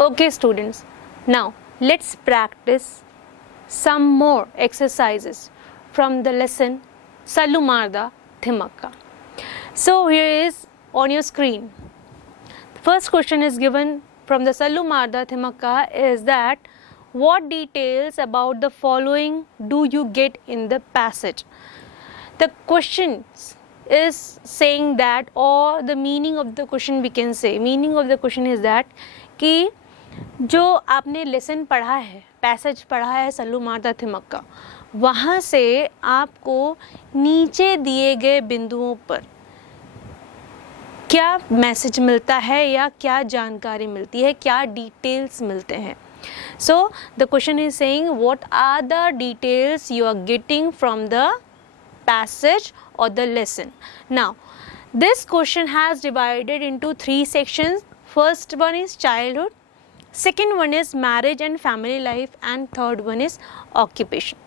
Okay students, now let's practice some more exercises from the lesson Sallu Marda Thimmakka. So here is on your screen. The first question is given from the Sallu Marda Thimmakka is that what details about the following do you get in the passage? The question is saying that, or the meaning of the question we can say, meaning of the question is that कि जो आपने lesson पढ़ा है, passage पढ़ा है सल्लू मारदा थिमक्का, वहाँ से आपको नीचे दिए गए बिंदुओं पर क्या मैसेज मिलता है या क्या जानकारी मिलती है, क्या डिटेल्स मिलते हैं. So the question is saying what are the details you are getting from the passage or the lesson. Now this question has divided into 3 sections. First one is childhood, second one is marriage and family life, and third one is occupation.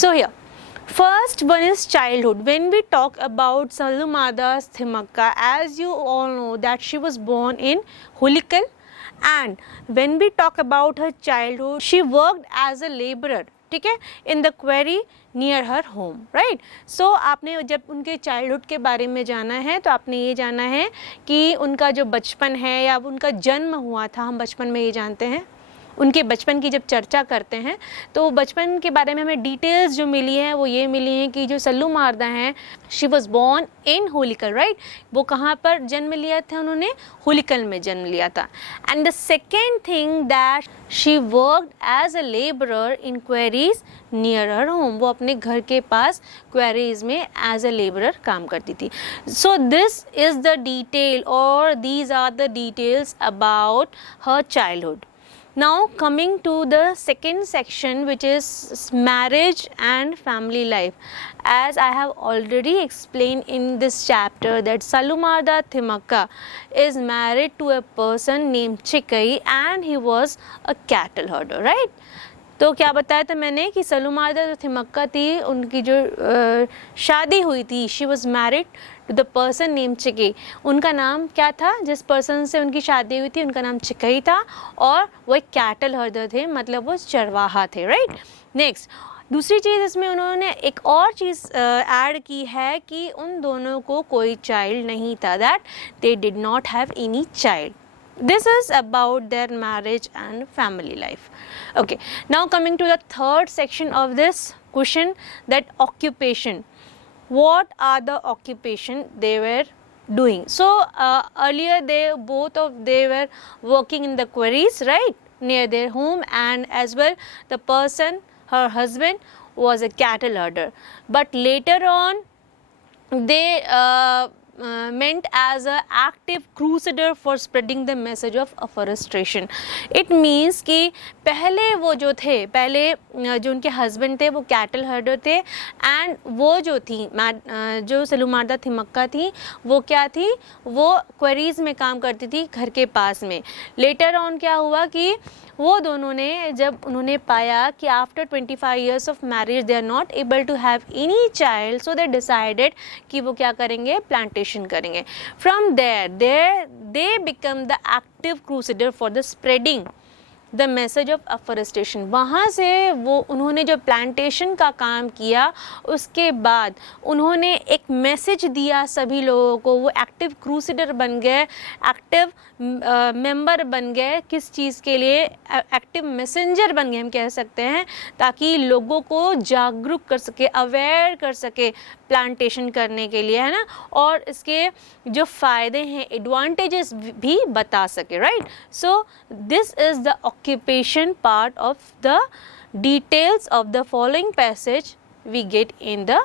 So here first one is childhood. When we talk about Sallu Marda Thimmakka, as you all know that she was born in Hulikal, and when we talk about her childhood, she worked as a laborer, ठीक है, in the quarry near her home, right. So आपने जब उनके childhood के बारे में जाना है तो आपने ये जाना है कि उनका जो बचपन है या उनका जन्म हुआ था, हम बचपन में ये जानते हैं. उनके बचपन की जब चर्चा करते हैं तो बचपन के बारे में हमें डिटेल्स जो मिली है वो ये मिली हैं कि जो सल्लू मारदा हैं, she was born in Hulikal, right. वो कहाँ पर जन्म लिया था, उन्होंने होलिकल में जन्म लिया था. And the second thing that she worked as a labourer in quarries near her home. वो अपने घर के पास क्वेरीज में एज अ लेबरर काम करती थी. So this is the detail और these are the details about her childhood. Now coming to the second section, which is marriage and family life. As I have already explained in this chapter that Sallu Marda Thimmakka is married to a person named Chikai and he was a cattle herder, right. तो क्या बताया था मैंने कि सल्लू मारदा जो थिमक्का थी, उनकी जो शादी हुई थी, she was married to the person name चिके. उनका नाम क्या था, जिस पर्सन से उनकी शादी हुई थी उनका नाम चिकई था और वो एक कैटल हर्डर थे, मतलब वो चरवाहा थे, राइट. नेक्स्ट दूसरी चीज़ इसमें उन्होंने एक और चीज़ ऐड की है कि उन दोनों को कोई चाइल्ड नहीं था, that they did not have any child. This is about their marriage and family life. Okay, now coming to the third section of this question, that occupation. What are the occupation they were doing? So earlier they were working in the quarries, right, near their home, and as well the person, her husband, was a cattle herder. But later on they meant as a active crusader for spreading the message of afforestation. It means कि पहले वो जो थे, पहले जो उनके husband थे वो कैटल हर्डर थे, एंड वो जो थी जो सल्लू मारदा थिमक्का थी वो क्या थी, वो क्वेरीज में काम करती थी घर के पास में. लेटर ऑन क्या हुआ कि वो दोनों ने जब उन्होंने पाया कि after 25 years of marriage they are not able to have any child, so they decided कि वो क्या करेंगे, प्लांटेशन करेंगे. From there they become the active crusader for the spreading the message of afforestation. वहाँ से वो उन्होंने जो प्लांटेशन का काम किया उसके बाद उन्होंने एक मैसेज दिया सभी लोगों को. वो एक्टिव क्रूसेडर बन गए, एक्टिव मेंबर बन गए. किस चीज़ के लिए, एक्टिव मैसेंजर बन गए हम कह सकते हैं, ताकि लोगों को जागरूक कर सके, अवेयर कर सके प्लांटेशन करने के लिए, है ना, और इसके जो फ़ायदे हैं, एडवांटेजेस भी बता सके, right. So this is the occupation part of the details of the following passage we get in the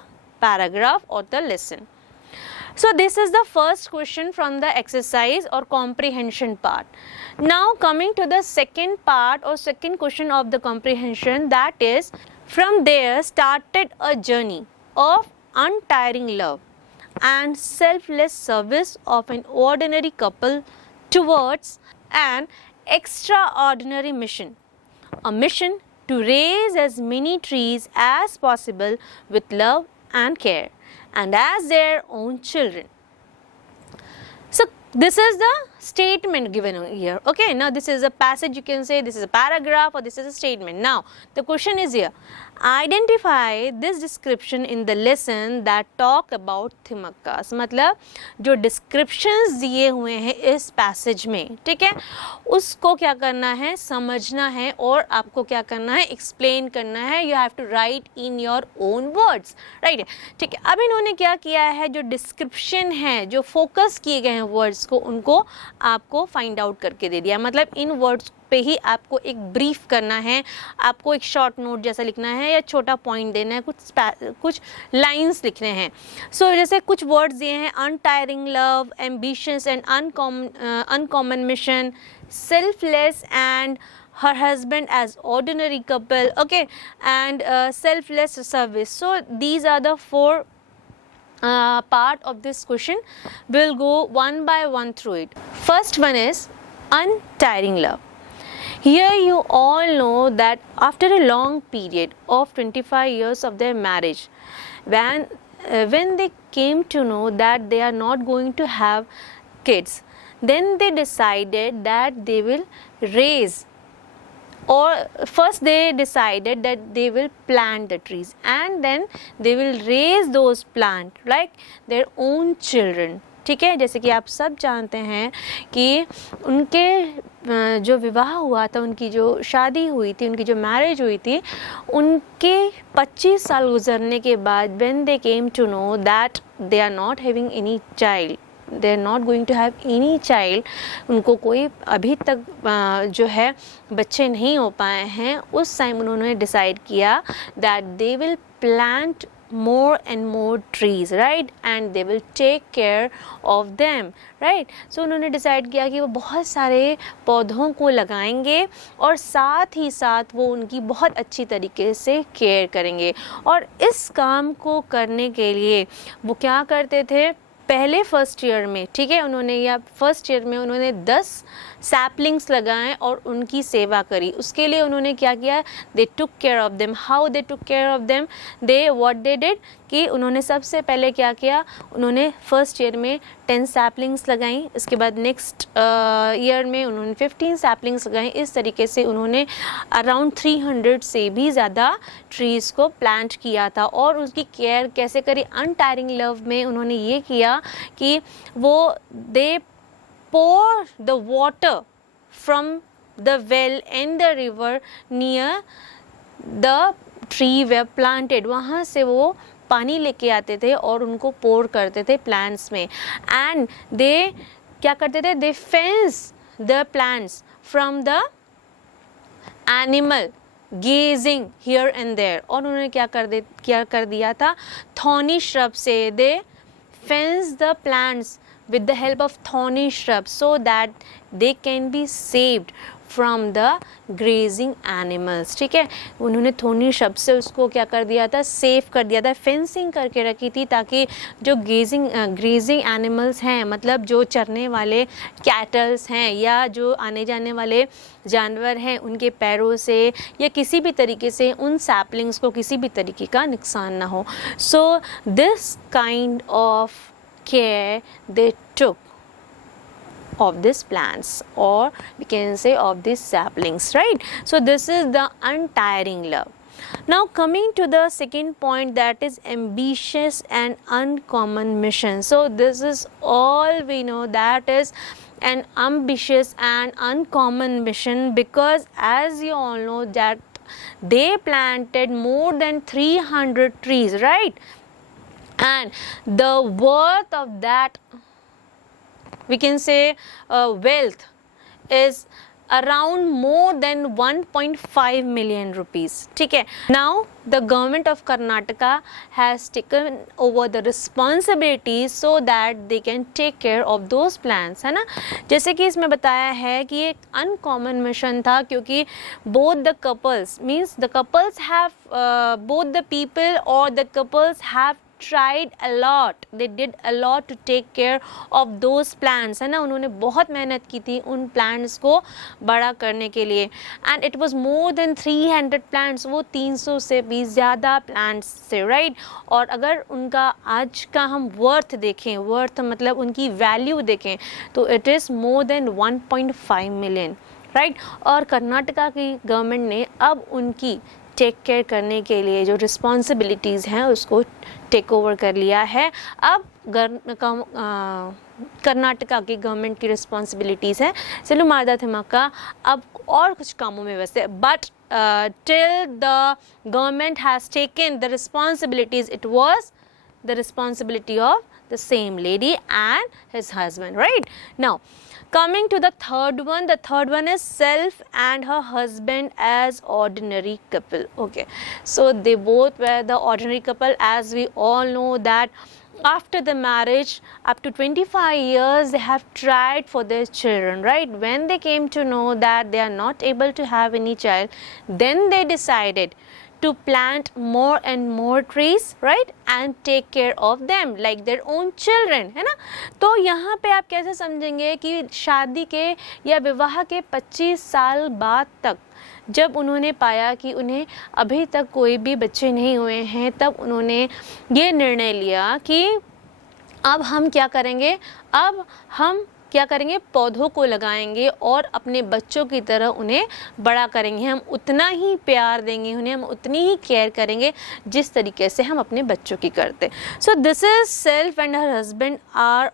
paragraph or the lesson. So this is the first question from the exercise or comprehension part. Now coming to the second part or second question of the comprehension, that is, from there started a journey of untiring love and selfless service of an ordinary couple towards an extraordinary mission, a mission to raise as many trees as possible with love and care and as their own children. So this is the statement given here. Okay, now this is a passage, you can say this is a paragraph or this is a statement. Now the question is here, identify this description in the lesson that talk about थिमक्कास. मतलब जो descriptions दिए हुए हैं इस passage में, ठीक है, उसको क्या करना है, समझना है और आपको क्या करना है, explain करना है. You have to write in your own words, right? ठीक है. अब इन्होंने क्या किया है, जो description है, जो focus किए गए हैं words को, उनको आपको find out करके दे दिया. मतलब इन words पे ही आपको एक ब्रीफ करना है, आपको एक शॉर्ट नोट जैसा लिखना है या छोटा पॉइंट देना है, कुछ लाइंस लिखने हैं. सो जैसे कुछ वर्ड्स दिए हैं, untiring love, ambitious and uncommon mission, selfless and her husband as ordinary couple, okay, and selfless service. So these are the four part of this question. We'll go one by one through it. First one is untiring love. Here you all know that after a long period of 25 years of their marriage, when they came to know that they are not going to have kids, then they decided that they will raise, or first they decided that they will plant the trees and then they will raise those plants like their own children. ठीक है, जैसे कि आप सब जानते हैं कि उनके जो विवाह हुआ था, उनकी जो शादी हुई थी, उनकी जो मैरिज हुई थी, उनके 25 साल गुजरने के बाद when they came to know that they are not having any child, they are not going to have any child, उनको कोई अभी तक जो है बच्चे नहीं हो पाए हैं, उस टाइम उन्होंने डिसाइड किया that they will plant more and more trees, right, and they will take care of them, right. So उन्होंने डिसाइड किया कि वो बहुत सारे पौधों को लगाएंगे और साथ ही साथ वो उनकी बहुत अच्छी तरीके से केयर करेंगे. और इस काम को करने के लिए वो क्या करते थे, पहले फर्स्ट ईयर में, ठीक है, उन्होंने या फर्स्ट ईयर में उन्होंने 10 सैपलिंग्स लगाएं और उनकी सेवा करी. उसके लिए उन्होंने क्या किया, they took care of them. How they took care of them, they what they did कि उन्होंने सबसे पहले क्या किया, उन्होंने फर्स्ट ईयर में 10 सैपलिंग्स लगाई, इसके बाद नेक्स्ट ईयर में उन्होंने 15 सैपलिंग्स लगाई. इस तरीके से उन्होंने अराउंड 300 से भी ज़्यादा ट्रीज़ को प्लांट किया था. और उसकी केयर कैसे करी, अनटायरिंग लव में उन्होंने ये किया कि वो दे pour the water from the well and the river near the tree were planted. वहाँ से वो पानी लेके आते थे और उनको पोर करते थे प्लांट्स में. एंड दे क्या करते थे, they fence the plants from the animal grazing here and there. और उन्होंने क्या कर दिया था, थॉर्नी श्रब से they fence the plants with the help of thorny shrubs so that they can be saved from the grazing animals. ठीक है, उन्होंने थोनी शब्द से उसको क्या कर दिया था, सेव कर दिया था, फेंसिंग करके रखी थी ताकि जो ग्रेजिंग एनिमल्स हैं, मतलब जो चरने वाले कैटल्स हैं या जो आने जाने वाले जानवर हैं, उनके पैरों से या किसी भी तरीके से उन सैपलिंग्स को किसी भी तरीके का नुकसान ना हो. So this kind of care they took of these plants, or we can say of these saplings, right. So this is the untiring love. Now coming to the second point, that is ambitious and uncommon mission. So this is all we know, that is an ambitious and uncommon mission, because as you all know that they planted more than 300 trees, right. And the worth of that, we can say wealth, is around more than 1.5 million rupees. ठीक है. Now the government of Karnataka has taken over the responsibility so that they can take care of those plants, है ना. जैसे कि इसमें बताया है कि एक uncommon mission था, क्योंकि both the couples, means the couples have both the people or the couples have tried a lot, they did a lot to take care of those plants, है ना, उन्होंने बहुत मेहनत की थी उन plants को बड़ा करने के लिए, and it was more than 300 plants, वो 300 से भी ज़्यादा plants थे, right? और अगर उनका आज का हम worth देखें, worth मतलब उनकी value देखें, तो it is more than 1.5 million, right? और कर्नाटका की गवर्नमेंट ने अब उनकी टेक केयर करने के लिए जो रिस्पॉन्सिबिलिटीज़ हैं उसको टेक ओवर कर लिया है। अब कर्नाटका की गवर्नमेंट की रिस्पॉन्सिबिलिटीज़ है सिलु मारदा थिमक्का अब और कुछ कामों में व्यस्त है, but till the government has taken the responsibilities, it was the responsibility of the same lady and his husband, right? Now coming to the third one is self and her husband as ordinary couple. Okay, so they both were the ordinary couple, as we all know that after the marriage up to 25 years they have tried for their children, right? When they came to know that they are not able to have any child, then they decided to plant more and more trees, right, and take care of them like their own children, है ना। तो यहाँ पे आप कैसे समझेंगे कि शादी के या विवाह के 25 साल बाद तक जब उन्होंने पाया कि उन्हें अभी तक कोई भी बच्चे नहीं हुए हैं, तब उन्होंने ये निर्णय लिया कि अब हम क्या करेंगे, अब हम क्या करेंगे, पौधों को लगाएंगे और अपने बच्चों की तरह उन्हें बड़ा करेंगे, हम उतना ही प्यार देंगे उन्हें, हम उतनी ही केयर करेंगे जिस तरीके से हम अपने बच्चों की करते। So this is self and her husband are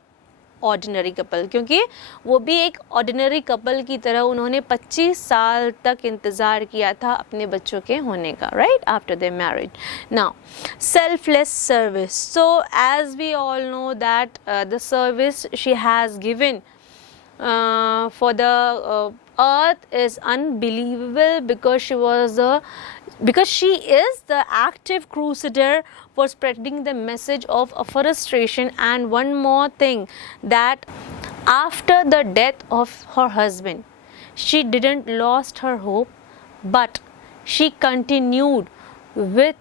ordinary couple, क्योंकि वो भी एक ऑर्डिनरी कपल की तरह उन्होंने 25 साल तक इंतज़ार किया था अपने बच्चों के होने का, right, after their marriage. Now selfless service, so as we all know that the service she has given for the earth is unbelievable, because she is the active crusader for spreading the message of afforestation. And one more thing, that after the death of her husband, she didn't lost her hope, but she continued with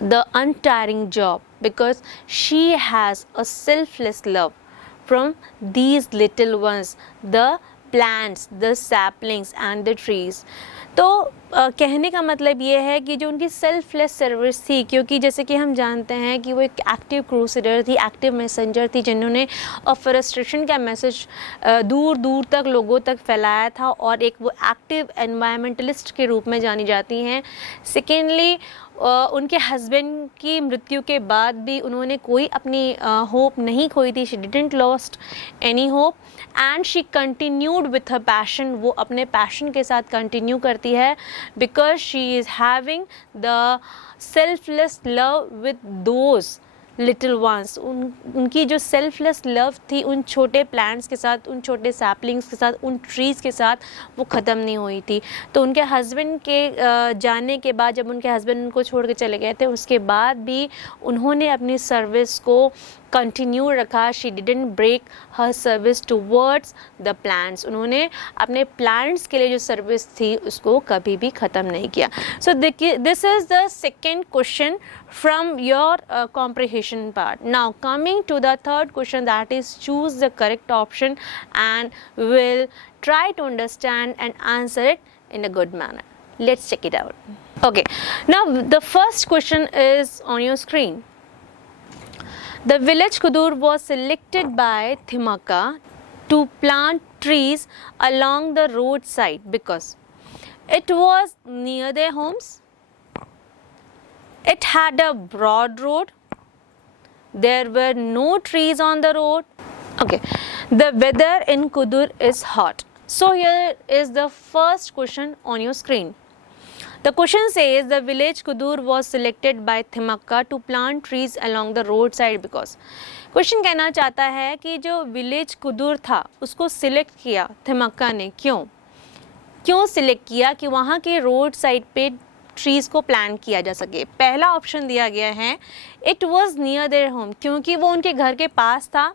the untiring job, because she has a selfless love from these little ones, the plants, the saplings and the trees. तो कहने का मतलब ये है कि जो उनकी selfless service थी, क्योंकि जैसे कि हम जानते हैं कि वो एक एक्टिव क्रूसेडर थी, एक्टिव मैसेंजर थी, जिन्होंने अफॉरेस्टेशन का मैसेज दूर दूर तक लोगों तक फैलाया था, और एक वो एक्टिव एनवायरमेंटलिस्ट के रूप में जानी जाती हैं। सेकेंडली उनके हस्बैंड की मृत्यु के बाद भी उन्होंने कोई अपनी होप नहीं खोई थी, she didn't lost any hope and she continued with her passion, वो अपने पैशन के साथ कंटिन्यू करती है, because she is having the selfless love with those little ones. उनकी जो सेल्फलेस लव थी उन छोटे प्लांट्स के साथ, उन छोटे सैपलिंग्स के साथ, उन ट्रीज़ के साथ, वो ख़त्म नहीं हुई थी। तो उनके हस्बैंड के जाने के बाद, जब उनके हस्बैंड उनको छोड़ के चले गए थे, उसके बाद भी उन्होंने अपनी सर्विस को कंटिन्यू रखा। She didn't break her service towards the plants, उन्होंने अपने प्लांट्स के लिए जो सर्विस थी उसको कभी भी ख़त्म नहीं किया। सो this is the second question from your comprehension part. Now coming to the third question, that is choose the correct option, and we'll try to understand and answer it in a good manner. Let's check it out. Okay, now the first question is on your screen. The village Kudur was selected by Thimaka to plant trees along the roadside because it was near their homes, it had a broad road, there were no trees on the road. Okay, the weather in Kudur is hot. So here is the first question on your screen. The question says the village Kudur was selected by Thimaka to plant trees along the roadside because. Question कहना चाहता है कि जो village कुदूर था उसको select किया थिमक्का ने, क्यों सिलेक्ट किया कि वहाँ के रोड साइड पे ट्रीज़ को प्लांट किया जा सके। पहला ऑप्शन दिया गया है it was near their home, क्योंकि वो उनके घर के पास था,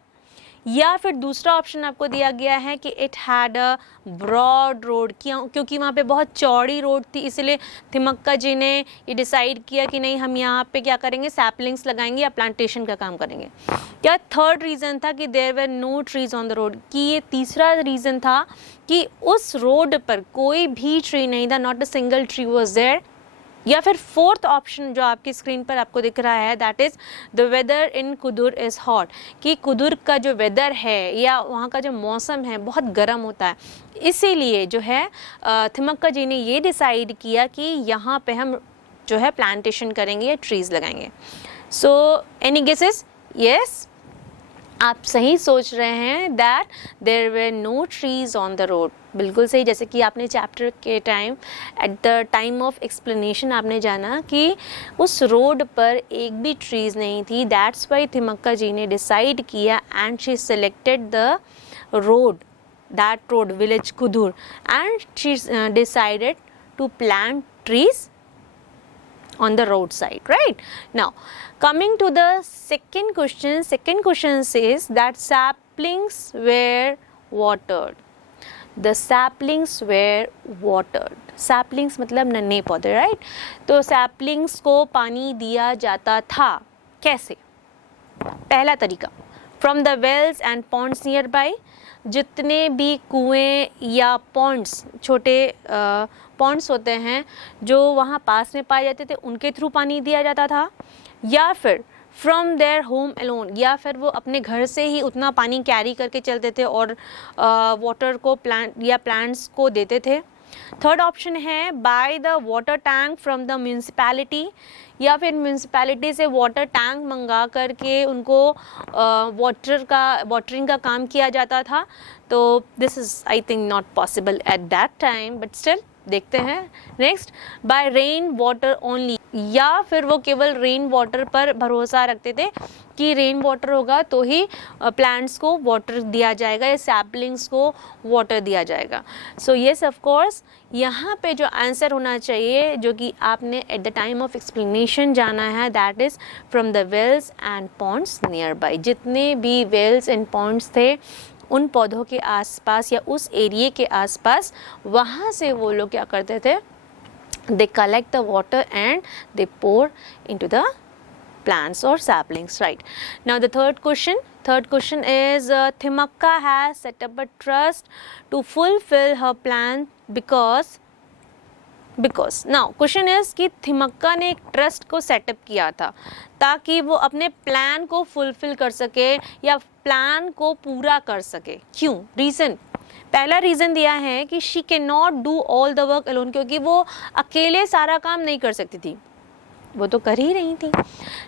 या फिर दूसरा ऑप्शन आपको दिया गया है कि it had a broad road, क्योंकि वहाँ पे बहुत चौड़ी रोड थी, इसलिए थिमक्का जी ने ये डिसाइड किया कि नहीं हम यहाँ पे क्या करेंगे, सैपलिंग्स लगाएंगे या प्लांटेशन का काम करेंगे। या थर्ड रीज़न था कि there were no trees on the road, कि ये तीसरा रीज़न था कि उस रोड पर कोई भी ट्री नहीं था, not a single tree was there. या फिर फोर्थ ऑप्शन जो आपकी स्क्रीन पर आपको दिख रहा है, that is the weather in Kudur is hot, कि कुदुर का जो वेदर है या वहाँ का जो मौसम है बहुत गर्म होता है, इसीलिए जो है थिमक्का जी ने ये डिसाइड किया कि यहाँ पे हम जो है प्लांटेशन करेंगे या ट्रीज़ लगाएंगे। So any guesses? यस, आप सही सोच रहे हैं that there were no trees on the road, बिल्कुल सही। जैसे कि आपने चैप्टर के time at the time of explanation आपने जाना कि उस रोड पर एक भी ट्रीज़ नहीं थी, दैट्स वाई थिमक्का जी ने डिसाइड किया and she selected the road, that road village Kudur, and she decided to plant trees on the roadside, right? Now coming to the second question says that saplings were watered. The saplings were watered. saplings मतलब नन्हे पौधे, right? तो saplings को पानी दिया जाता था कैसे? पहला तरीका, from the wells and ponds nearby, जितने भी कुएं या पॉन्ड्स, छोटे पॉन्ड्स होते हैं जो वहाँ पास में पाए जाते थे, उनके थ्रू पानी दिया जाता था। या फिर फ्रॉम देयर होम अलोन, या फिर वो अपने घर से ही उतना पानी कैरी करके चलते थे और वाटर को प्लांट या प्लांट्स को देते थे। थर्ड ऑप्शन है by the water tank from the municipality, या फिर म्यूनसिपैलिटी से वाटर टैंक मंगा करके उनको वाटरिंग का काम किया जाता था। तो this is I think not possible at that time, but still देखते हैं। Next, by rain water only, या फिर वो केवल रेन वाटर पर भरोसा रखते थे कि रेन वाटर होगा तो ही प्लांट्स को वाटर दिया जाएगा या सैपलिंग्स को वाटर दिया जाएगा। सो येस ऑफ कोर्स, यहाँ पे जो आंसर होना चाहिए जो कि आपने at the time of explanation जाना है, that is from the wells and ponds nearby. जितने भी वेल्स एंड पॉन्ड्स थे उन पौधों के आसपास या उस एरिए के आसपास, वहाँ से वो लोग क्या करते थे, they collect the water and they pour into the plants or saplings, right? Now the third question is Thimmakka has set up a trust to fulfill her plan because now question is कि थिमक्का ने एक trust को setup किया था ताकि वो अपने plan को फुलफिल कर सके या प्लान को पूरा कर सके। क्यों? रीज़न, पहला रीज़न दिया है कि she can not do all the work alone, क्योंकि वो अकेले सारा काम नहीं कर सकती थी, वो तो कर ही रही थी।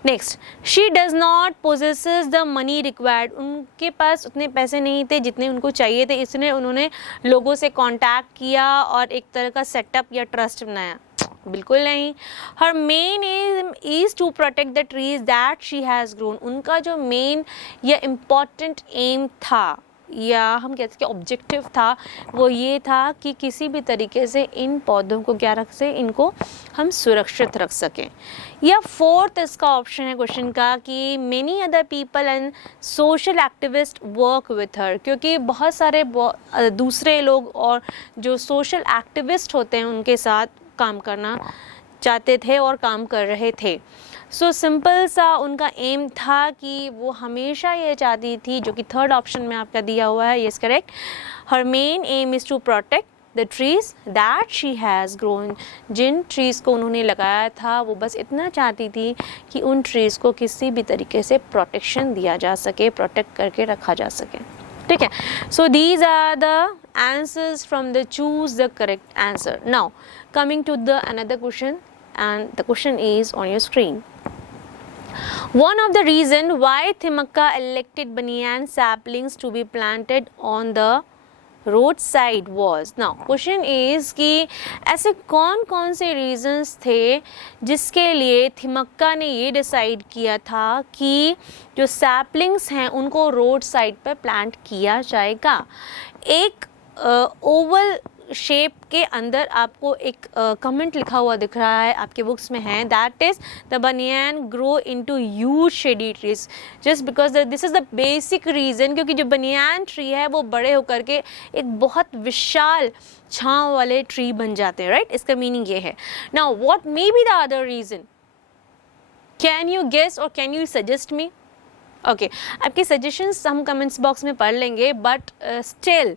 Next, she does not possesses the money required, उनके पास उतने पैसे नहीं थे जितने उनको चाहिए थे, इसलिए उन्होंने लोगों से कांटेक्ट किया और एक तरह का सेटअप या ट्रस्ट बनाया। बिल्कुल नहीं। Her main aim is to protect the trees that she has grown, उनका जो मेन या इम्पॉर्टेंट एम था या हम कहते हैं कि ऑब्जेक्टिव था, वो ये था कि किसी भी तरीके से इन पौधों को क्या रख सकें, इनको हम सुरक्षित रख सकें। या फोर्थ इसका ऑप्शन है क्वेश्चन का कि many other people and social activist work with her, क्योंकि बहुत सारे दूसरे लोग और जो सोशल एक्टिविस्ट होते हैं उनके साथ काम करना चाहते थे और काम कर रहे थे। सो सिंपल सा उनका एम था कि वो हमेशा ये चाहती थी, जो कि थर्ड ऑप्शन में आपका दिया हुआ है, yes correct, her main aim is to protect the trees that she has grown, जिन ट्रीज़ को उन्होंने लगाया था वो बस इतना चाहती थी कि उन ट्रीज़ को किसी भी तरीके से प्रोटेक्शन दिया जा सके, प्रोटेक्ट करके रखा जा सके। ठीक है, so these are the answers from the choose the correct answer. Now coming to the another question, and the question is on your screen. One of the reason why Thimmakka elected banyan saplings to be planted on the roadside was, now question is कि ऐसे कौन कौन से reasons थे जिसके लिए थिमक्का ने ये डिसाइड किया था कि जो saplings हैं उनको रोड साइड पर प्लांट किया जाएगा। एक ओवल शेप के अंदर आपको एक कमेंट लिखा हुआ दिख रहा है, आपके बुक्स में है, दैट इज द बनियान grow into huge shady trees just because this is the basic reason, क्योंकि जो बनियान ट्री है वो बड़े होकर के एक बहुत विशाल छांव वाले ट्री बन जाते हैं, राइट? इसका मीनिंग ये है. Now what may be the other reason? Can you guess और can you suggest me? Okay, आपके सजेशंस हम कमेंट्स बॉक्स में पढ़ लेंगे, बट स्टिल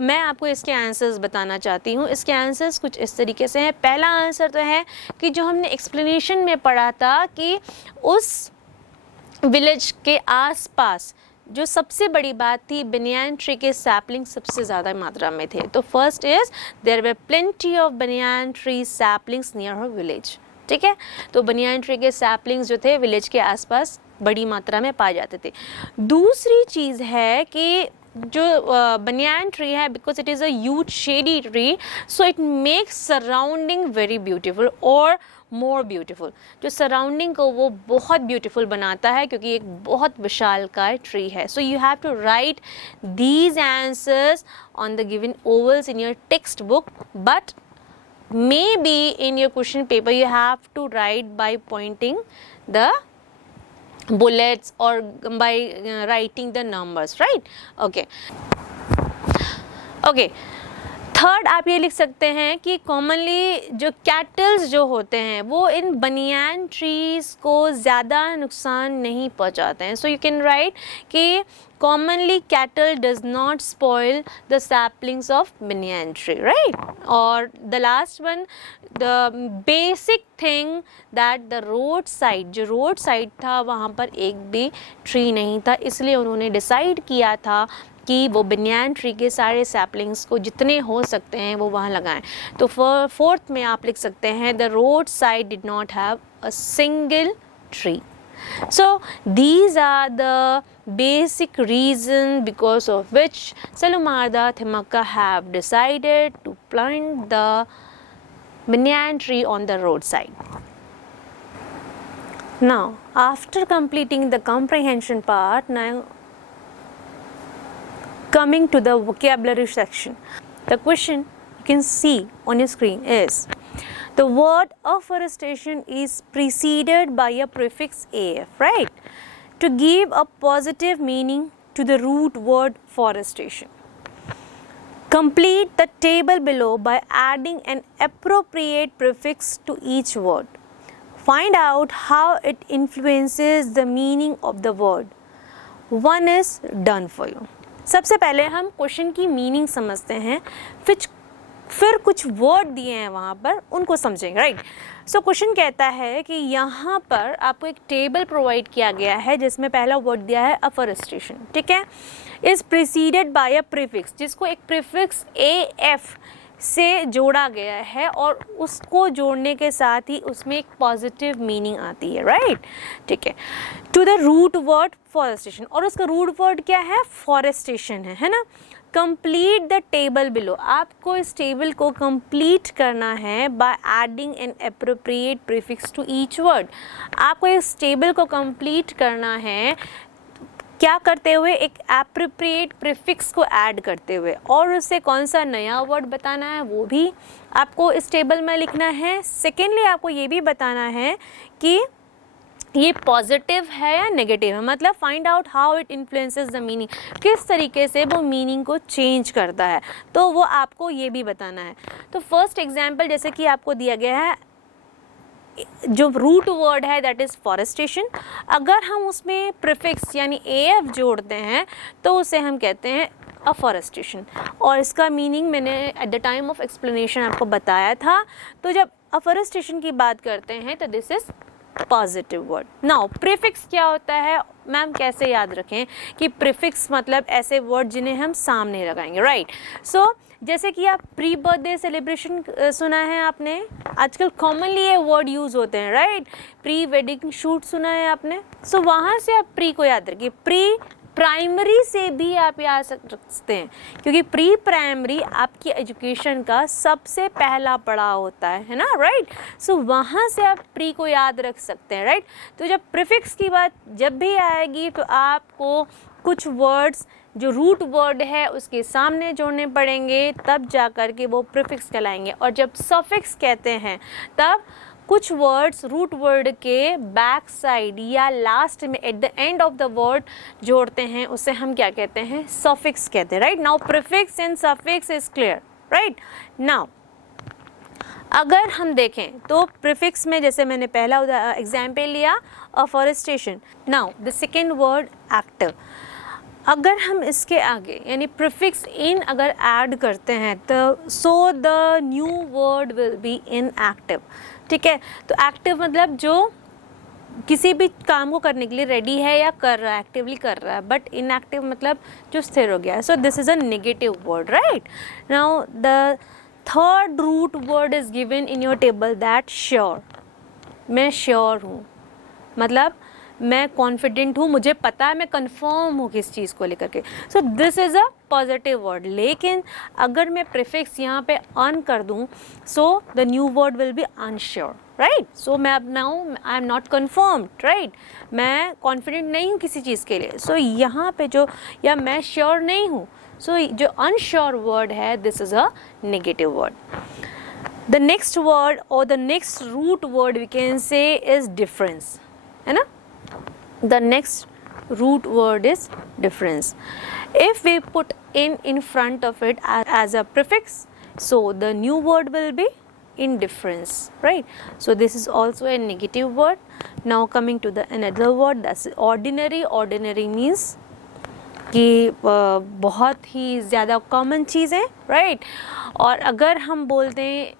मैं आपको इसके आंसर्स बताना चाहती हूँ. इसके आंसर्स कुछ इस तरीके से हैं. पहला आंसर तो है कि जो हमने एक्सप्लेनेशन में पढ़ा था कि उस विलेज के आसपास जो सबसे बड़ी बात थी, बनियान ट्री के सैपलिंग सबसे ज़्यादा मात्रा में थे. तो first is there were plenty of banyan tree saplings near her village. ठीक है, तो बनियान ट्री के सैपलिंग्स जो थे विलेज के आसपास बड़ी मात्रा में पाए जाते थे. दूसरी चीज़ है कि जो बनियान ट्री है, because it is a huge shady tree, so it makes surrounding very beautiful और मोर ब्यूटीफुल. जो सराउंडिंग को वो बहुत ब्यूटीफुल बनाता है क्योंकि एक बहुत विशालकाय ट्री है. So you have to write these answers on the given ovals in your textbook, but maybe in your question paper you have to write by pointing the bullets or by writing the numbers, right? Okay. Third आप ये लिख सकते हैं कि commonly जो kettles जो होते हैं वो इन बनियान ट्रीज़ को ज़्यादा नुकसान नहीं पहुंचाते हैं. सो यू कैन राइट कि commonly cattle does not spoil the saplings of banyan tree, right? Or the last one, the basic thing that the roadside, जो road side था वहाँ पर एक भी tree नहीं था, इसलिए उन्होंने decide किया था कि वो बनियान ट्री के सारे सैपलिंग्स को जितने हो सकते हैं वो वहाँ लगाएं. तो फोर्थ में आप लिख सकते हैं the roadside did not have a single tree. So these are the basic reasons because of which Salumarda Thimaka have decided to plant the banyan tree on the roadside. Now, after completing the comprehension part, now coming to the vocabulary section. The question you can see on your screen is, the word afforestation is preceded by a prefix af, right? To give a positive meaning to the root word forestation. Complete the table below by adding an appropriate prefix to each word. Find out how it influences the meaning of the word. One is done for you. सबसे पहले हम question की meaning समझते हैं, फिर कुछ word दिए हैं वहाँ पर उनको समझेंगे, राइट? सो क्वेश्चन कहता है कि यहाँ पर आपको एक टेबल प्रोवाइड किया गया है जिसमें पहला वर्ड दिया है अफॉरेस्टेशन. ठीक है, is preceded by a prefix, जिसको एक प्रीफिक्स AF से जोड़ा गया है और उसको जोड़ने के साथ ही उसमें एक पॉजिटिव मीनिंग आती है, राइट? ठीक है, to the root word forestation, और उसका रूट वर्ड क्या है? फॉरेस्टेशन है ना? कंप्लीट द टेबल बिलो, आपको इस टेबल को कंप्लीट करना है by adding an appropriate prefix to each word. आपको इस टेबल को कंप्लीट करना है क्या करते हुए? एक एप्रोप्रिएट प्रीफिक्स को ऐड करते हुए, और उससे कौन सा नया वर्ड बताना है वो भी आपको इस टेबल में लिखना है. सेकेंडली आपको ये भी बताना है कि ये पॉजिटिव है या नेगेटिव है, मतलब find out how it influences the meaning, किस तरीके से वो मीनिंग को चेंज करता है, तो वो आपको ये भी बताना है. तो फर्स्ट एग्जांपल जैसे कि आपको दिया गया है, जो रूट वर्ड है दैट इज़ फॉरेस्टेशन, अगर हम उसमें प्रीफिक्स यानी AF जोड़ते हैं तो उसे हम कहते हैं अफॉरेस्टेशन. और इसका मीनिंग मैंने eight the time of explanation आपको बताया था. तो जब अफॉरेस्टेशन की बात करते हैं तो this is positive word. Now prefix क्या होता है मैम, कैसे याद रखें कि प्रीफिक्स मतलब ऐसे वर्ड जिन्हें हम सामने लगाएंगे, राइट? सो जैसे कि आप प्री बर्थडे सेलिब्रेशन सुना है आपने, आजकल कॉमनली ये वर्ड यूज़ होते हैं, राइट? प्री वेडिंग शूट सुना है आपने, सो वहाँ से आप प्री को याद रखिए. प्री प्राइमरी से भी आप याद रख सकते हैं क्योंकि प्री प्राइमरी आपकी एजुकेशन का सबसे पहला पड़ाव होता है ना, राइट? सो वहाँ से आप प्री को याद रख सकते हैं, राइट? तो जब प्रीफिक्स की बात जब भी आएगी तो आपको कुछ वर्ड्स जो रूट वर्ड है उसके सामने जोड़ने पड़ेंगे, तब जा कर के वो प्रीफिक्स कहलाएंगे। और जब सफिक्स कहते हैं तब कुछ वर्ड्स रूट वर्ड के बैक साइड या लास्ट में at the end of the word जोड़ते हैं, उसे हम क्या कहते हैं, सफिक्स कहते हैं, right. Now prefix and suffix is clear, right. Now अगर हम देखें तो प्रीफिक्स में जैसे मैंने पहला एग्जाम्पल लिया afforestation. Now the second word active, अगर हम इसके आगे यानी प्रीफिक्स इन अगर ऐड करते हैं तो सो the new word will be in active, ठीक है। तो एक्टिव मतलब जो किसी भी काम को करने के लिए रेडी है या कर रहा है, एक्टिवली कर रहा है, बट इनएक्टिव मतलब जो स्थिर हो गया है। So this is a negative word, right. Now the third root word is given in your table, that sure. मैं श्योर हूँ मतलब मैं कॉन्फिडेंट हूँ, मुझे पता है, मैं कंफर्म हूँ किस चीज़ को लेकर के। So this is a positive word. लेकिन अगर मैं प्रीफिक्स यहाँ पे अन कर दूँ, so the new word will be unsure, right. So मैं अब now I am not confirmed, right, मैं कॉन्फिडेंट नहीं हूँ किसी चीज़ के लिए। सो यहाँ पे जो या मैं श्योर नहीं हूँ, सो जो अनश्योर वर्ड है this is a negative word. The next word और the next root word we can say is difference, है ना। The next root word is difference. If we put in front of it as a prefix, so the new word will be indifference, right? So this is also a negative word. Now coming to the another word, that's ordinary. Ordinary means कि बहुत ही ज़्यादा common चीज़ है, right. और अगर हम बोलते हैं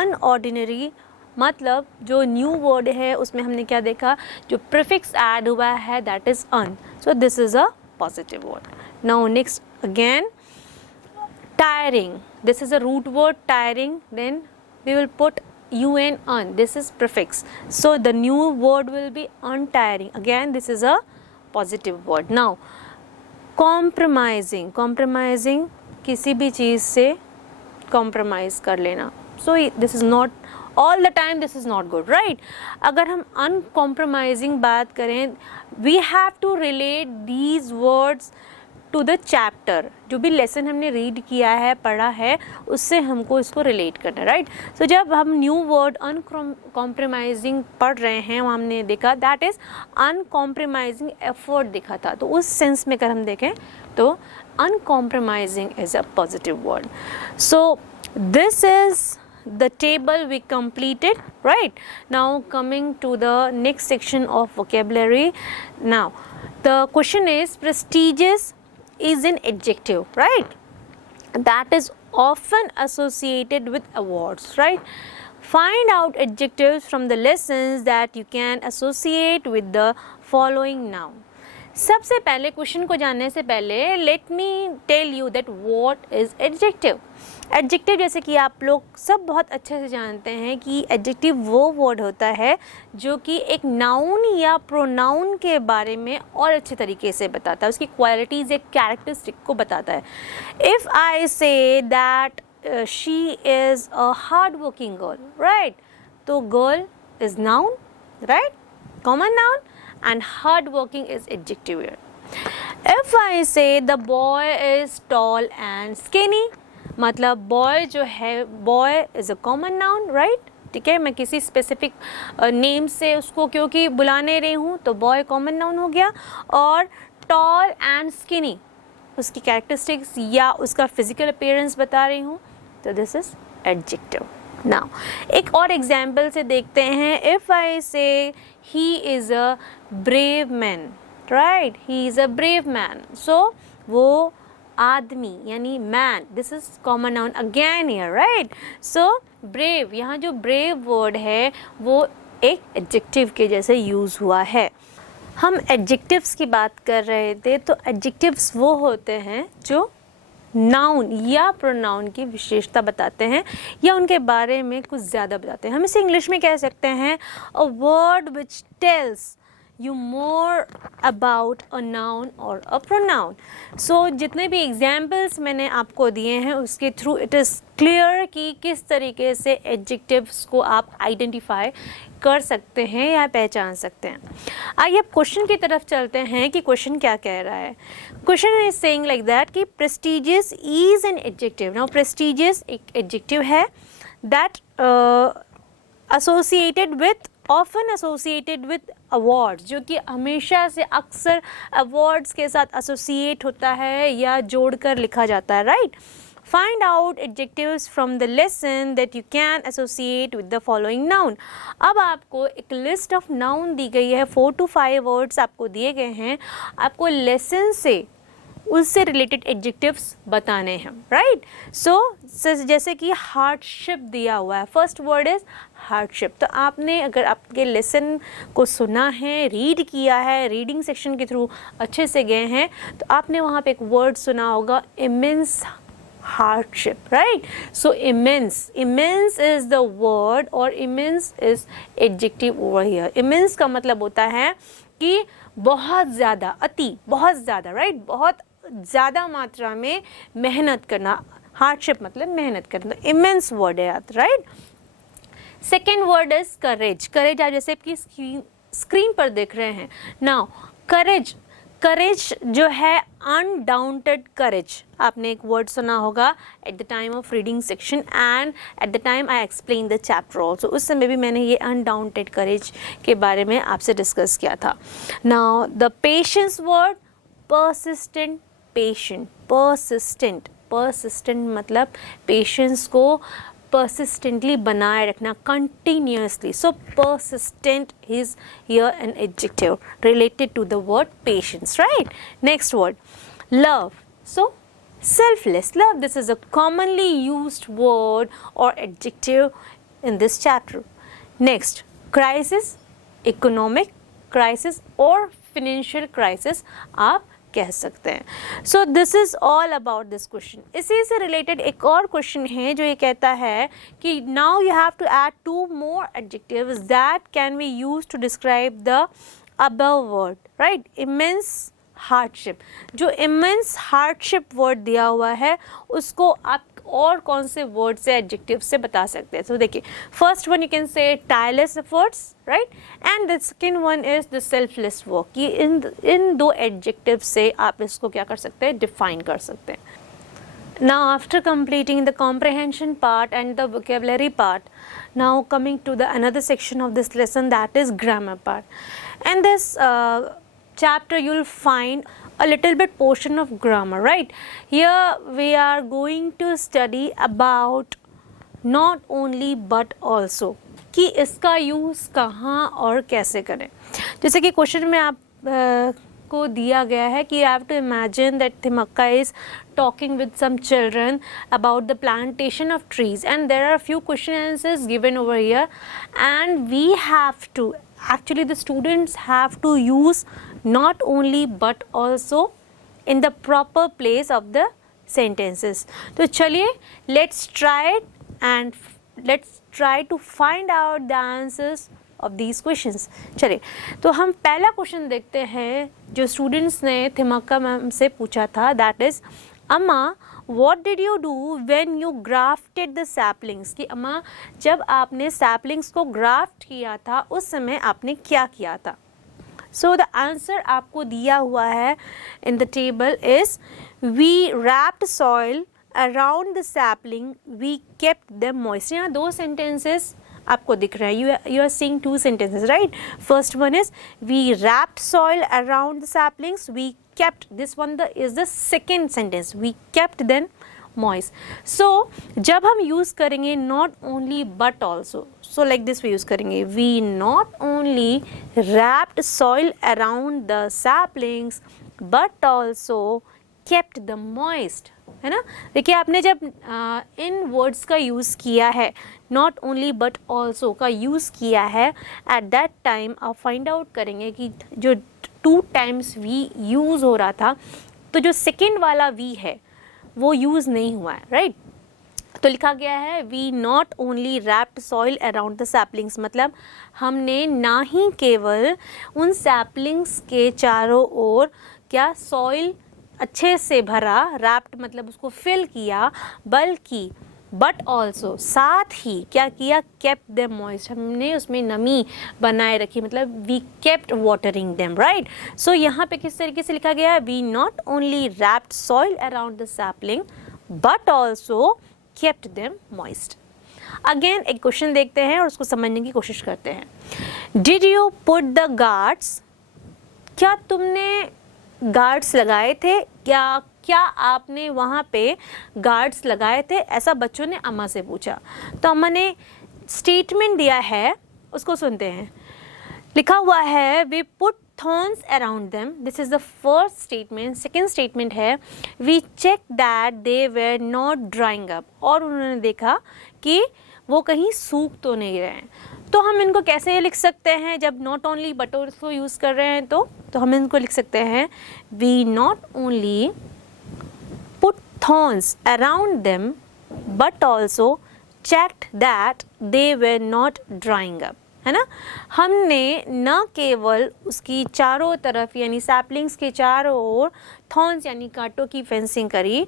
अनऑर्डिनरी मतलब जो न्यू वर्ड है उसमें हमने क्या देखा, जो प्रीफिक्स ऐड हुआ है that is un. So this is a positive word. Now next again tiring, this is a root word tiring, then we will put un un, this is prefix, so the new word will be untiring, again this is a positive word. Now compromising, compromising किसी भी चीज़ से compromise कर लेना, so this is not all the time, this is not good, right? अगर हम uncompromising बात करें, we have to relate these words to the chapter, जो भी लेसन हमने रीड किया है, पढ़ा है, उससे हमको इसको रिलेट करना है, राइट। सो जब हम न्यू वर्ड अनकॉम्प्रोमाइजिंग पढ़ रहे हैं, वहाँ हमने देखा दैट इज़ अनकॉम्प्रोमाइजिंग एफर्ट दिखा था, तो उस सेंस में अगर हम देखें तो uncompromising is a positive word. So this is the table we completed, right? Now coming to the next section of vocabulary. Now the question is, prestigious is an adjective, right? That is often associated with awards, right? Find out adjectives from the lessons that you can associate with the following noun. सबसे पहले question को जानने से पहले let me tell you that what is adjective. Adjective जैसे कि आप लोग सब बहुत अच्छे से जानते हैं कि एडजेक्टिव वो वर्ड होता है जो कि एक नाउन या प्रोनाउन के बारे में और अच्छे तरीके से बताता है, उसकी क्वालिटीज़ या कैरेक्टरिस्टिक को बताता है. If I say that she is a hard working girl, right, तो girl is noun, right, common noun, and hard working is adjective here. If I say the boy is tall and skinny, मतलब boy जो है, boy is a common noun, right? ठीक है, मैं किसी specific name से उसको क्योंकि बुलाने रही हूँ तो boy common noun हो गया. और tall and skinny उसकी कैरेक्टरिस्टिक्स या उसका फिजिकल अपीयरेंस बता रही हूँ, तो दिस इज एडजेक्टिव. नाउ एक और एग्जाम्पल से देखते हैं. If I say he is a brave man, right, he is a brave man, so वो आदमी यानी man, this is common noun again here, right. So brave, यहाँ जो ब्रेव वर्ड है वो एक एडजेक्टिव के जैसे यूज़ हुआ है. हम एडजेक्टिव्स की बात कर रहे थे, तो एडजेक्टिव्स वो होते हैं जो नाउन या प्रोनाउन की विशेषता बताते हैं या उनके बारे में कुछ ज़्यादा बताते हैं. हम इसे इंग्लिश में कह सकते हैं a word which tells you more about a noun or a pronoun. So जितने भी examples मैंने आपको दिए हैं उसके थ्रू it is clear कि किस तरीके से adjectives को आप identify कर सकते हैं या पहचान सकते हैं. आइए अब क्वेश्चन की तरफ चलते हैं कि क्वेश्चन क्या कह रहा है. Question is saying like that कि prestigious is an adjective. Now prestigious एक adjective है that associated with often associated with awards, जो कि हमेशा से अक्सर awards के साथ associate होता है या जोड़कर लिखा जाता है, right? Find out adjectives from the lesson that you can associate with the following noun. अब आपको एक list of noun दी गई है, 4 to 5 words आपको दिए गए हैं, आपको lesson से उससे रिलेटेड एडजेक्टिव्स बताने हैं, राइट. सो जैसे कि हार्डशिप दिया हुआ है, फर्स्ट वर्ड इज हार्डशिप. तो आपने अगर आपके लेसन को सुना है, रीड किया है, रीडिंग सेक्शन के थ्रू अच्छे से गए हैं, तो आपने वहाँ पे एक वर्ड सुना होगा immense hardship, right? So immense is the word or immense is adjective over here. Immense का मतलब होता है कि बहुत ज़्यादा, अति, बहुत ज़्यादा, right? बहुत ज़्यादा मात्रा में मेहनत करना. हार्डशिप मतलब मेहनत करना. इमेंस वर्ड है, right. Second word is courage. Courage आप जैसे आपकी स्क्रीन पर देख रहे हैं. नाउ करेज जो है अनडाउंटेड करेज. आपने एक वर्ड सुना होगा eight the time of reading section and eight the time I explain the chapter also. उस समय भी मैंने ये अनडाउंटेड करेज के बारे में आपसे डिस्कस किया था. Now the patience word persistent. persistent मतलब पेशेंस को persistently बनाए रखना, continuously. So persistent is here an adjective related to the word patience, right? Next word, love. So selfless love, this is a commonly used word or adjective in this chapter. Next, crisis, economic crisis or financial crisis आप कह सकते हैं. सो this is all about this question. इसी से related एक और question है जो ये कहता है कि now you have to add 2 more adjectives that can be used to describe the above word, right? Immense hardship. जो immense hardship word दिया हुआ है उसको आप और कौन से वर्ड से एडजेक्टिव से बता सकते हैं. तो देखिए, first one you can say tireless efforts, right, and the second one is the selfless work. ये इन 2 एडजेक्टिव से आप इसको क्या कर सकते हैं, डिफाइन कर सकते हैं. Now after completing the comprehension part and the vocabulary part, now coming to the another section of this lesson, that is grammar part. And this chapter you'll find a little bit portion of grammar, right? Here we are going to study about not only but also कि इसका use कहाँ और कैसे करें. जैसे कि question में आप को दिया गया है कि you have to imagine that Thimmakka is talking with some children about the plantation of trees, and there are a few question answers given over here, and we have to, actually the students have to use not only but also in the proper place of the sentences. तो चलिए let's try it and let's try to find out the answers of these questions. चलिए, तो हम पहला question देखते हैं जो students ने थिमक्का मैम से पूछा था. दैट इज, अम्मा what did you do when you grafted the saplings? कि अम्मा जब आपने saplings को graft किया था उस समय आपने क्या किया था. So the answer आपको दिया हुआ है in the table is, we wrapped soil around the sapling, we kept them moist. यहाँ 2 sentences आपको दिख रहा है. You are seeing 2 sentences, right? First one is, we wrapped soil around the saplings, we kept. This one is the second sentence, we kept them moist. So जब हम use करेंगे not only but also, so like this we use करेंगे, we not only wrapped soil around the saplings but also kept them moist. है ना. देखिए, आपने जब इन words का यूज़ किया है, नॉट ओनली बट ऑल्सो का यूज़ किया है, एट दैट टाइम आप फाइंड आउट करेंगे कि जो 2 टाइम्स वी यूज़ हो रहा था, तो जो सेकेंड वाला वी है वो यूज़ नहीं हुआ है, राइट. तो लिखा गया है we not only wrapped soil around the saplings, मतलब हमने ना ही केवल उन सैपलिंग्स के चारों ओर क्या सॉइल अच्छे से भरा, रैप्ड मतलब उसको फिल किया, बल्कि बट ऑल्सो साथ ही क्या किया, केप्ट देम मॉइस्ट, हमने उसमें नमी बनाए रखी, मतलब we kept watering them, right. So यहाँ पे किस तरीके से लिखा गया है, we not only wrapped soil around the sapling but also kept them moist. Again एक क्वेश्चन देखते हैं और उसको समझने की कोशिश करते हैं। Did you put the guards, क्या तुमने गार्ड्स लगाए थे, क्या आपने वहाँ पे गार्ड्स लगाए थे, ऐसा बच्चों ने अम्मा से पूछा। तो अम्मा ने स्टेटमेंट दिया है, उसको सुनते हैं। लिखा हुआ है we put thorns around them, this is the first statement. Second statement है we check that they were not drying up, और उन्होंने देखा कि वो कहीं सूख तो नहीं रहे हैं। तो हम इनको कैसे लिख सकते हैं, जब not only but also use कर रहे हैं तो हम इनको लिख सकते हैं we not only put thorns around them but also checked that they were not drying up, है ना। हमने न केवल उसकी चारों तरफ यानी सैपलिंग्स के चारों ओर थॉर्न्स यानी कांटों की फेंसिंग करी,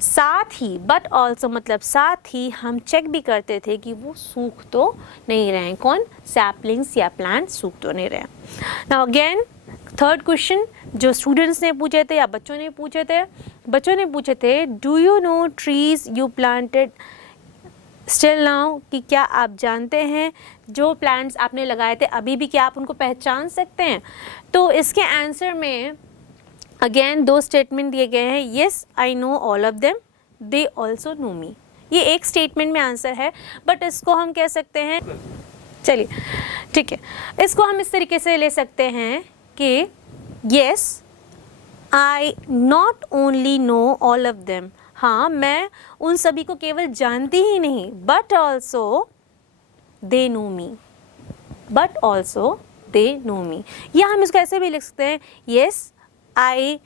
साथ ही बट ऑल्सो मतलब साथ ही हम चेक भी करते थे कि वो सूख तो नहीं रहे, कौन, सैपलिंग्स या प्लांट सूख तो नहीं रहे। नाउ अगेन थर्ड क्वेश्चन जो स्टूडेंट्स ने पूछे थे या बच्चों ने पूछे थे do you know trees you planted still now, कि क्या आप जानते हैं जो प्लांट्स आपने लगाए थे अभी भी क्या आप उनको पहचान सकते हैं। तो इसके आंसर में अगेन दो स्टेटमेंट दिए गए हैं, yes I know all of them, they also know me. ये एक स्टेटमेंट में आंसर है, बट इसको हम कह सकते हैं, चलिए ठीक है, इसको हम इस तरीके से ले सकते हैं कि yes I not only know all of them, हाँ मैं उन सभी को केवल जानती ही नहीं, but also they know me, but also they know me. या हम इसको ऐसे भी लिख सकते हैं, yes I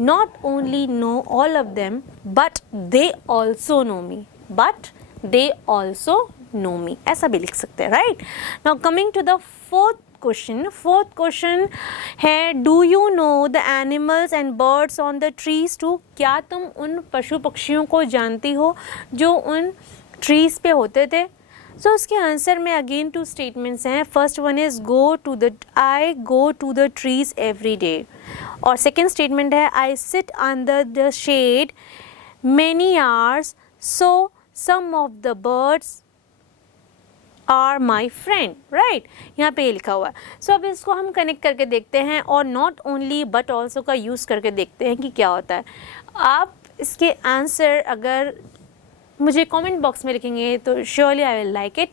not only know all of them but they also know me, but they also know me, ऐसा भी लिख सकते हैं, right। Now coming to the fourth question है do you know the animals and birds on the trees too, क्या तुम उन पशु पक्षियों को जानती हो जो उन ट्रीज पे होते थे। सो उसके आंसर में अगेन टू स्टेटमेंट्स हैं। First one is I go to the trees every day, और सेकेंड स्टेटमेंट है I sit under the shade many hours so some of the birds are my friend, right, यहाँ पे ये लिखा हुआ है। सो अब इसको हम कनेक्ट करके देखते हैं और नॉट ओनली बट ऑल्सो का यूज़ करके देखते हैं कि क्या होता है। आप इसके आंसर अगर मुझे कमेंट बॉक्स में लिखेंगे तो surely I will like it.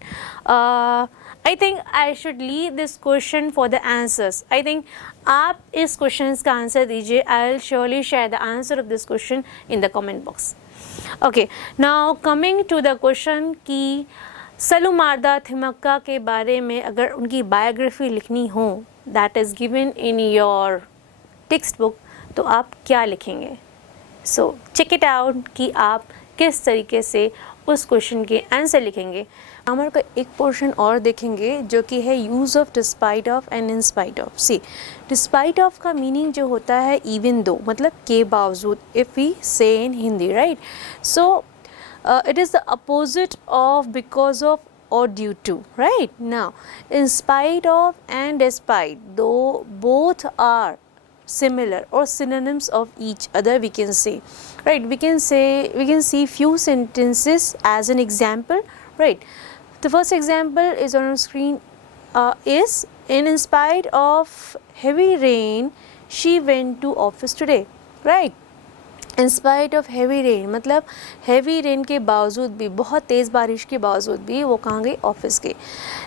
I think I should leave this question for the answers. I think आप इस क्वेश्चन का आंसर दीजिए, I will surely share the answer of this question in the comment box. Okay, now coming to the question कि सलूमारदा थिमक्का के बारे में अगर उनकी बायोग्राफी लिखनी हो that is given in your text book, तो आप क्या लिखेंगे। सो चेक इट आउट कि आप किस तरीके से उस क्वेश्चन के आंसर लिखेंगे। ग्रामर का एक पोर्शन और देखेंगे जो कि है use of despite of and in spite of. See despite of का मीनिंग जो होता है इवन दो, मतलब के बावजूद, if we say in Hindi, right. So it is the opposite of because of or due to, right। Now in spite of and despite, though both are similar or synonyms of each other, we can say, right, we can see few sentences as an example, right। The first example is on our screen, is in spite of heavy rain she went to office today, right। In spite of heavy rain मतलब heavy rain के बावजूद भी, बहुत तेज़ बारिश के बावजूद भी वो कहाँ गई, ऑफिस गई।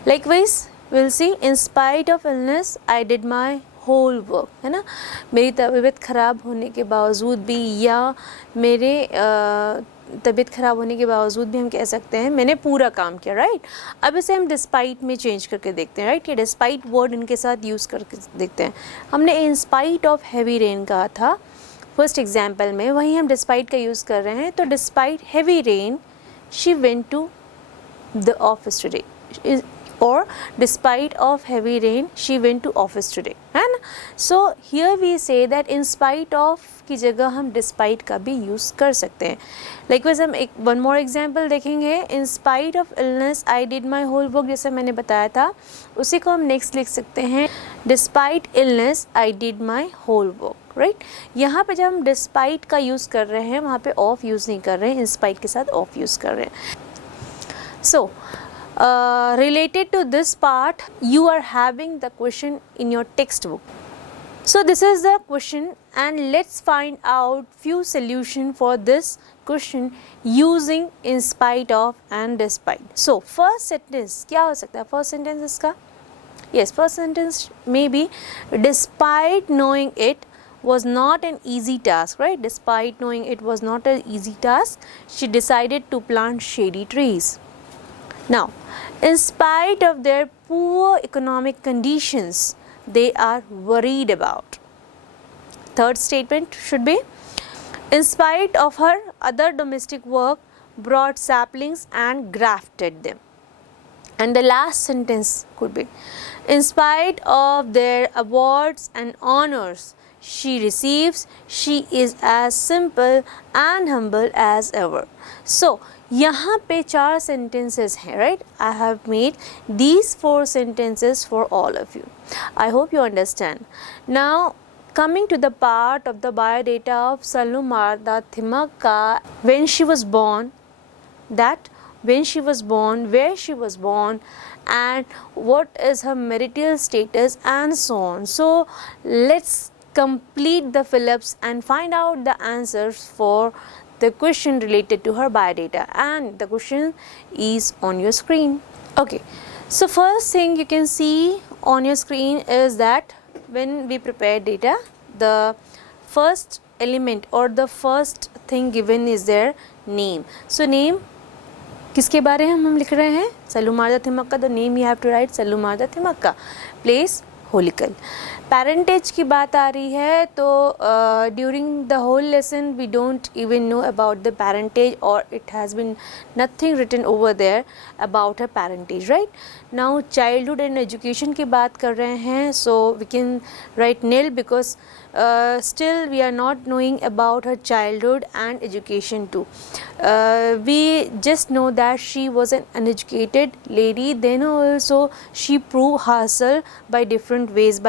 Likewise will see in spite of illness I did my whole work, है ना, मेरी तबीयत ख़राब होने के बावजूद भी या मेरे तबीयत ख़राब होने के बावजूद भी हम कह सकते हैं मैंने पूरा काम किया, राइट। अब इसे हम डिस्पाइट में चेंज करके देखते हैं, राइट। ये डिस्पाइट वर्ड इनके साथ यूज़ करके देखते हैं। हमने इन स्पाइट ऑफ हैवी रेन कहा था फर्स्ट एग्जाम्पल में, वहीं हम डिस्पाइट का यूज़ कर रहे हैं। तो despite heavy rain she went to the office today. Or despite of heavy rain, she went to office today, है ना. So here we say that in spite of की जगह हम despite का भी use कर सकते हैं. Likewise हम एक one more example देखेंगे. In spite of illness I did my whole work, जैसे मैंने बताया था, उसी को हम next लिख सकते हैं despite illness I did my whole work, right. यहाँ पे जब हम despite का use कर रहे हैं, वहाँ पे of use नहीं कर रहे हैं, in spite के साथ of use कर रहे हैं. So related to this part, you are having the question in your textbook. So this is the question, and let's find out few solution for this question using in spite of and despite. So first sentence क्या हो सकता है? First sentence इसका, yes, first sentence may be despite knowing it was not an easy task, right? Despite knowing it was not an easy task, she decided to plant shady trees. Now, in spite of their poor economic conditions, they are worried about. Third statement should be, in spite of her other domestic work, brought saplings and grafted them. And the last sentence could be, in spite of their awards and honors she receives, she is as simple and humble as ever. So, यहाँ पे 4 sentences हैं, right? I have made these 4 sentences for all of you. I hope you understand. Now, coming to the part of the biodata of Salumarda Thimmakka, when she was born, when she was born, where she was born, and what is her marital status, and so on. So, let's complete the fill-ups and find out the answers for the question related to her biodata, and the question is on your screen. Okay, so first thing you can see on your screen is that when we prepare data, the first element or the first thing given is their name. So name किसके बारे में हम लिख रहे हैं? Salumarda Thimmakka. The name you have to write Salumarda Thimmakka. Place Holikal. Parentage की बात आ रही है, तो during the whole lesson we don't even know about the parentage, or it has been nothing written over there about her parentage, right? Now childhood and education की बात कर रहे हैं, so we can write nil because still we are not knowing about her childhood and education too. We just know that she was an uneducated lady, then also she proved herself by different ways,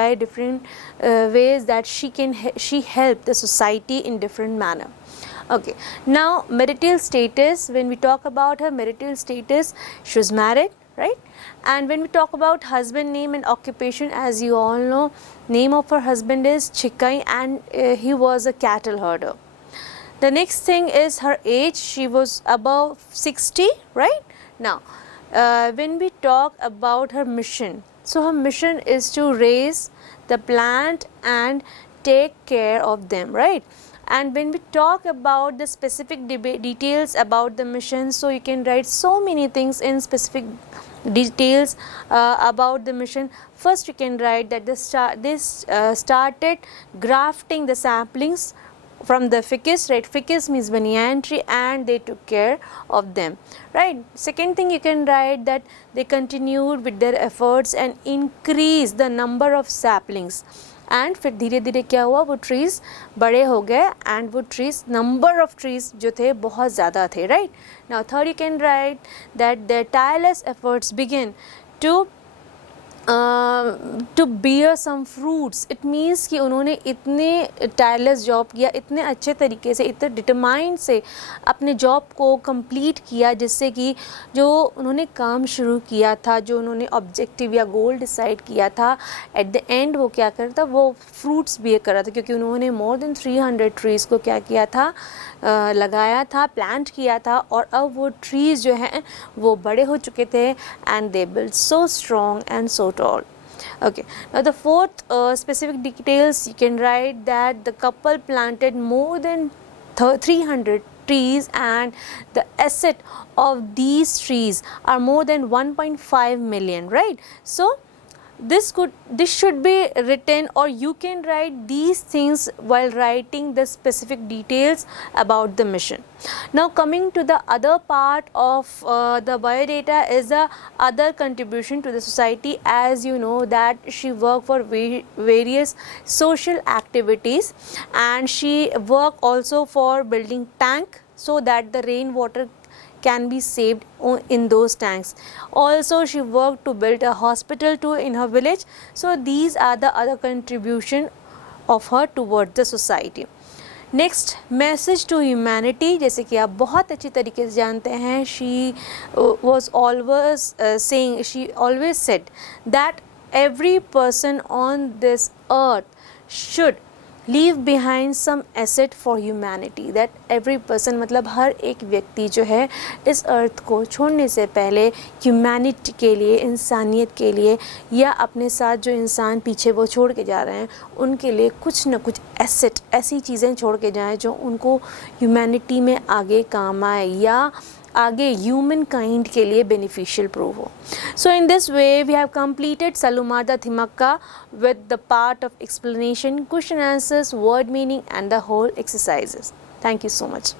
ways that she helped the society in different manner. Okay, now marital status, when we talk about her marital status, she was married, right? And when we talk about husband name and occupation, as you all know, name of her husband is Chikkai, and he was a cattle herder. The next thing is her age, she was above 60, right? Now when we talk about her mission, so her mission is to raise the plant and take care of them, right? And when we talk about the specific details about the mission, so you can write so many things in specific details about the mission. First you can write that this started grafting the saplings from the ficus, right? Ficus means banyan tree, and they took care of them, right? Second thing you can write that they continued with their efforts and increased the number of saplings, and फिर धीरे धीरे क्या हुआ, वो trees बड़े हो गए, and वो trees, number of trees जो थे बहुत ज़्यादा थे, right? Now third you can write that their tireless efforts begin to bear some fruits. It means कि उन्होंने इतने tireless job किया, इतने अच्छे तरीके से, इतने determined से अपने job को complete किया, जिससे कि जो उन्होंने काम शुरू किया था, जो उन्होंने objective या goal decide किया था, at the end वो क्या कर रहा था, वो fruits bear कर रहा था, क्योंकि उन्होंने more than 300 trees को क्या किया था, लगाया था, plant किया था, और अब वो trees जो हैं वो बड़े हो चुके थे, and they built so strong and so tall. Okay, now the fourth specific details you can write that the couple planted more than 300 trees, and the asset of these trees are more than 1.5 million, right? So this should be written, or you can write these things while writing the specific details about the mission. Now coming to the other part of the biodata is the other contribution to the society. As you know that she worked for various social activities, and she worked also for building tank so that the rainwater can be saved in those tanks. Also she worked to build a hospital too in her village. So these are the other contribution of her towards the society. Next message to humanity, जैसे कि आप बहुत अच्छी तरीके से जानते हैं, she was always saying, she always said that every person on this earth should leave behind some asset for humanity. That every person मतलब हर एक व्यक्ति जो है इस अर्थ को छोड़ने से पहले ह्यूमैनिटी के लिए, इंसानियत के लिए, या अपने साथ जो इंसान पीछे वो छोड़ के जा रहे हैं उनके लिए कुछ न कुछ एसेट, ऐसी चीज़ें छोड़ के जाएं जो उनको ह्यूमैनिटी में आगे काम आए या आगे ह्यूमन काइंड के लिए बेनिफिशियल प्रूव हो. So in this way we have completed Saalumarada Thimmakka with the part of explanation, question answers, word meaning and the whole exercises. Thank you so much.